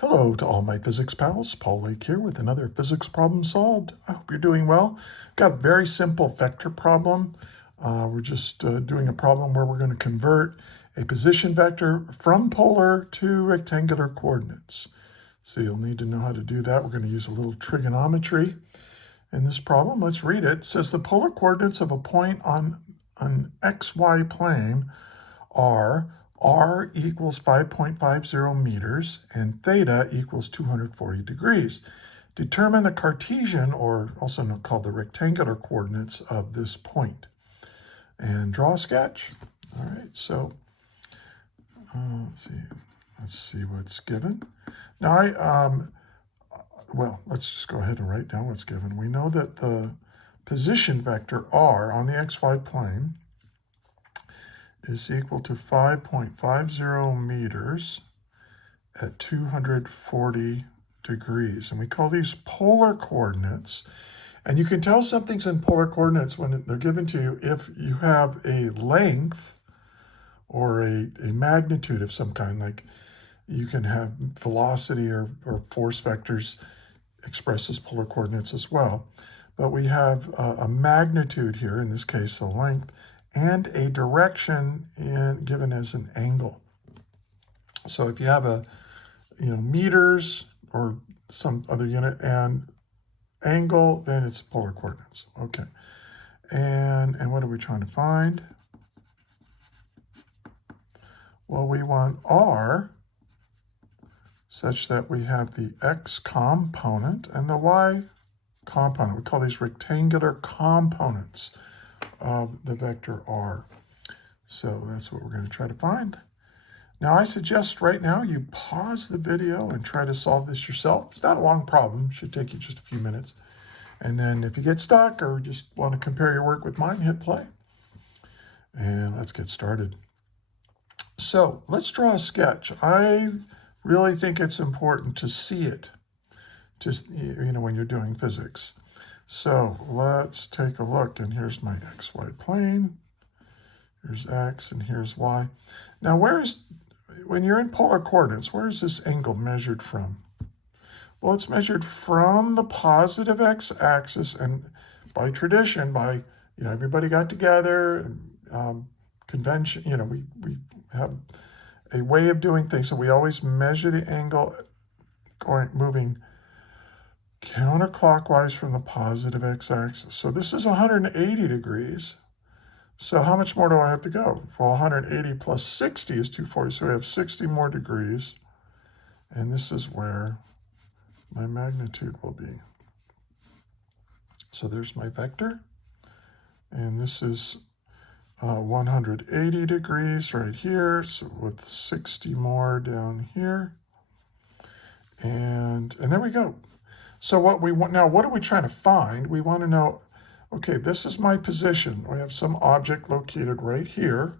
Hello to all my physics pals. Paul Lake here with another physics problem solved. I hope you're doing well. Got a very simple vector problem. We're just doing a problem where we're going to convert a position vector from polar to rectangular coordinates. So you'll need to know how to do that. We're going to use a little trigonometry in this problem. Let's read it. It says the polar coordinates of a point on an xy plane are r equals 5.50 meters and theta equals 240 degrees. Determine the Cartesian, or also called the rectangular coordinates of this point. And draw a sketch. All right, so let's see what's given. Now let's just go ahead and write down what's given. We know that the position vector r on the xy plane is equal to 5.50 meters at 240 degrees. And we call these polar coordinates. And you can tell something's in polar coordinates when they're given to you if you have a length or a magnitude of some kind. Like you can have velocity or force vectors expressed as polar coordinates as well. But we have a magnitude here, in this case the length, and a direction given as an angle. So if you have a meters or some other unit and angle, then it's polar coordinates. Okay. And what are we trying to find? Well, we want r such that we have the x component and the y component. We call these rectangular components of the vector r. So that's what we're going to try to find. Now I suggest right now you pause the video and try to solve this yourself. It's not a long problem. It should take you just a few minutes. And then if you get stuck or just want to compare your work with mine, hit play. And let's get started. So let's draw a sketch. I really think it's important to see it, just when you're doing physics. So let's take a look, and here's my xy plane. Here's x and here's y. Now when you're in polar coordinates, where is this angle measured from? Well, it's measured from the positive x-axis, and by tradition, everybody got together, convention, we have a way of doing things, so we always measure the angle moving counterclockwise from the positive x-axis. So this is 180 degrees. So how much more do I have to go? Well, 180 plus 60 is 240, so we have 60 more degrees. And this is where my magnitude will be. So there's my vector. And this is 180 degrees right here, so with 60 more down here. And there we go. So what are we trying to find? We want to know, okay, this is my position. We have some object located right here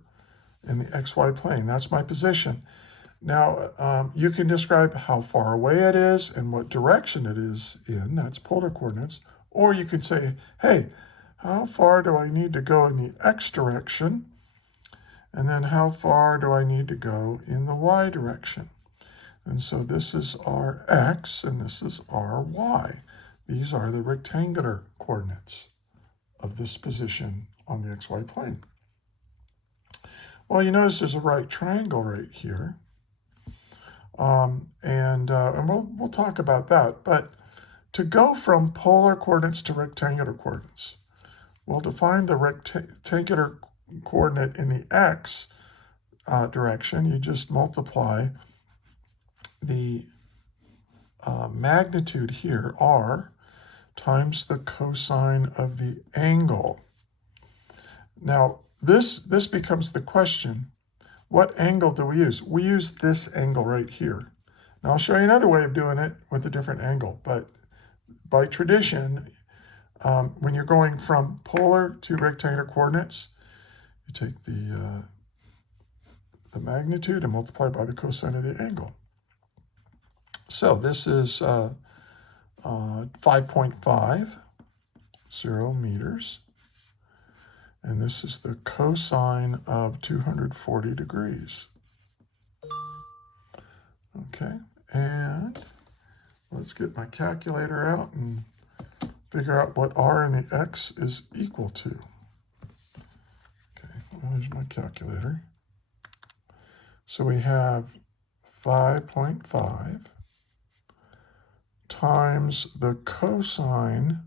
in the xy plane. That's my position. Now, you can describe how far away it is and what direction it is in. That's polar coordinates. Or you could say, hey, how far do I need to go in the x direction? And then how far do I need to go in the y direction? And so this is our x and this is our y. These are the rectangular coordinates of this position on the xy plane. Well, you notice there's a right triangle right here. And we'll talk about that. But to go from polar coordinates to rectangular coordinates, we'll define the rectangular coordinate in the x direction. You just multiply the magnitude here, r, times the cosine of the angle. Now, this becomes the question. What angle do we use? We use this angle right here. Now, I'll show you another way of doing it with a different angle. But by tradition, when you're going from polar to rectangular coordinates, you take the magnitude and multiply by the cosine of the angle. So this is 5.50 meters. And this is the cosine of 240 degrees. Okay, And let's get my calculator out and figure out what r in the x is equal to. Okay, well, there's my calculator. So we have 5.5 times the cosine,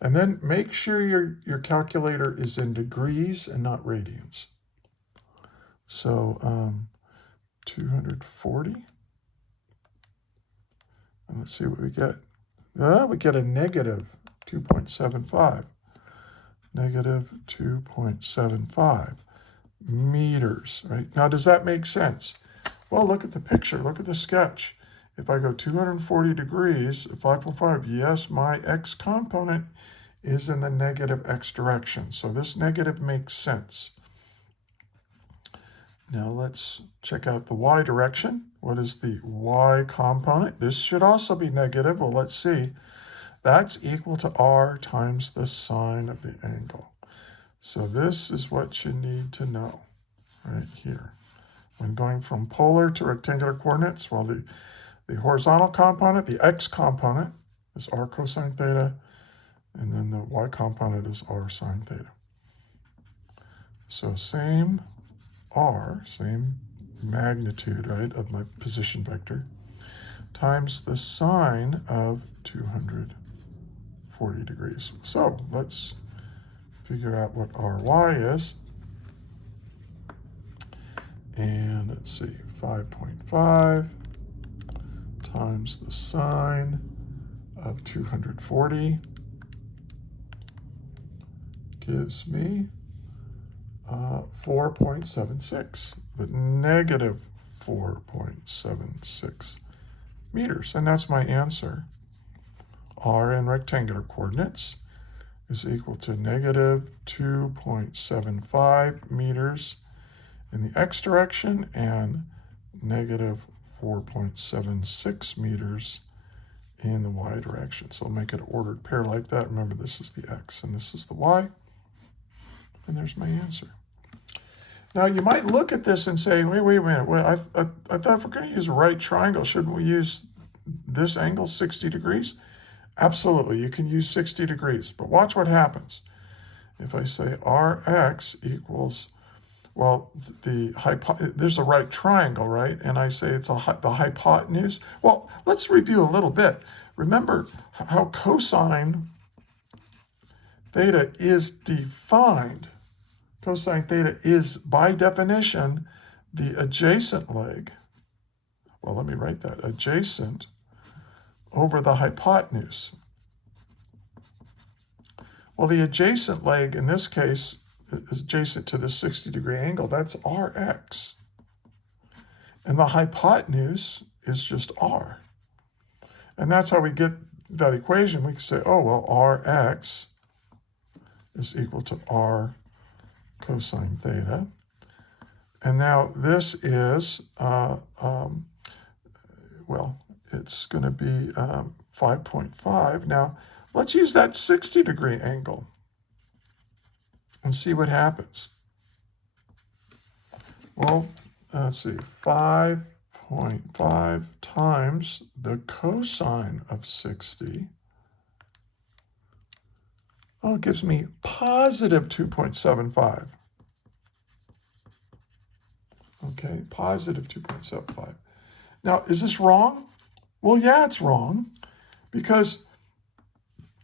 and then make sure your calculator is in degrees and not radians. So 240, and let's see what we get. We get a negative 2.75. Negative 2.75 meters, right? Now, does that make sense? Well, look at the picture. Look at the sketch. If I go 240 degrees, 5.5, yes, my x component is in the negative x direction. So this negative makes sense. Now let's check out the y direction. What is the y component? This should also be negative. Well, let's see. That's equal to r times the sine of the angle. So this is what you need to know right here. When going from polar to rectangular coordinates, well, the horizontal component, the x component, is r cosine theta, and then the y component is r sine theta. So same r, same magnitude, right, of my position vector, times the sine of 240 degrees. So let's figure out what ry is. And let's see, 5.5 times the sine of 240 gives me 4.76, but negative 4.76 meters. And that's my answer. R in rectangular coordinates is equal to negative 2.75 meters in the x direction and negative 4.76 meters in the y direction. So I'll make it an ordered pair like that. Remember, this is the x and this is the y. And there's my answer. Now, you might look at this and say, wait a minute. Well, I thought if we're going to use a right triangle, shouldn't we use this angle, 60 degrees? Absolutely, you can use 60 degrees. But watch what happens. If I say Rx equals, well, there's a right triangle, right? And I say it's the hypotenuse. Well, let's review a little bit. Remember how cosine theta is defined. Cosine theta is, by definition, the adjacent leg. Well, let me write that. Adjacent over the hypotenuse. Well, the adjacent leg, in this case, is adjacent to the 60-degree angle. That's Rx. And the hypotenuse is just R. And that's how we get that equation. We can say, oh, well, Rx is equal to R cosine theta. And now this is, well, it's going to be 5.5. Now, let's use that 60-degree angle and see what happens. Well, let's see, 5.5 times the cosine of 60. Oh, it gives me positive 2.75. Okay, positive 2.75. Now, is this wrong? Well, yeah, it's wrong because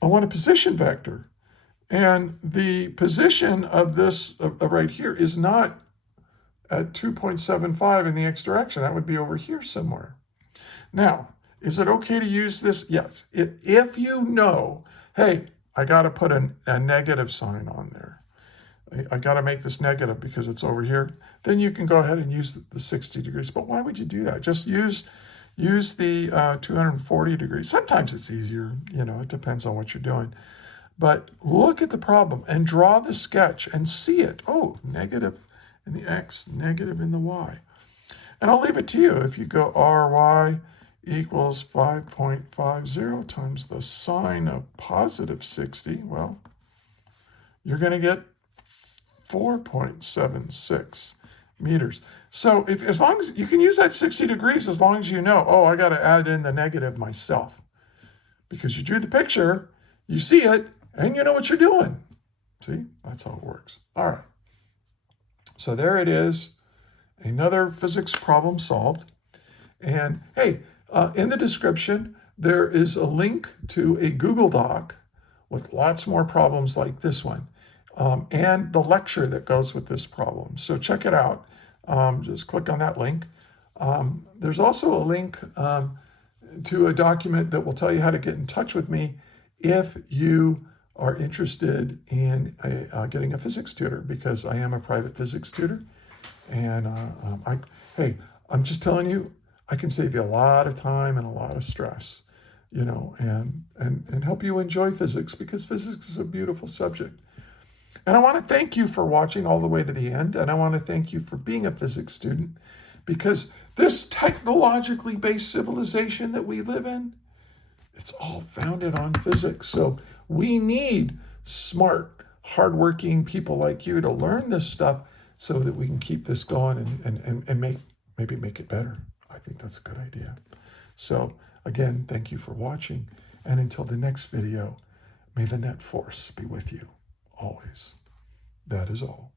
I want a position vector. And the position of this right here is not at 2.75 in the x direction. That would be over here somewhere. Now, is it okay to use this? Yes. If you know, hey, I got to put a negative sign on there. I got to make this negative because it's over here. Then you can go ahead and use the 60 degrees. But why would you do that? Just use the 240 degrees. Sometimes it's easier. You know, it depends on what you're doing. But look at the problem and draw the sketch and see it. Oh, negative in the x, negative in the y. And I'll leave it to you. If you go ry equals 5.50 times the sine of positive 60, well, you're going to get 4.76 meters. So as long as you can use that 60 degrees, as long as you know, oh, I got to add in the negative myself. Because you drew the picture, you see it, and you know what you're doing. See, that's how it works. All right. So there it is, another physics problem solved. And hey, in the description, there is a link to a Google Doc with lots more problems like this one, and the lecture that goes with this problem. So check it out. Just click on that link. There's also a link to a document that will tell you how to get in touch with me if you are interested in getting a physics tutor, because I am a private physics tutor. And hey, I'm just telling you, I can save you a lot of time and a lot of stress, you know, and help you enjoy physics, because physics is a beautiful subject. And I want to thank you for watching all the way to the end. And I want to thank you for being a physics student, because this technologically based civilization that we live in, it's all founded on physics. So we need smart, hardworking people like you to learn this stuff so that we can keep this going and maybe make it better. I think that's a good idea. So again, thank you for watching. And until the next video, may the net force be with you always. That is all.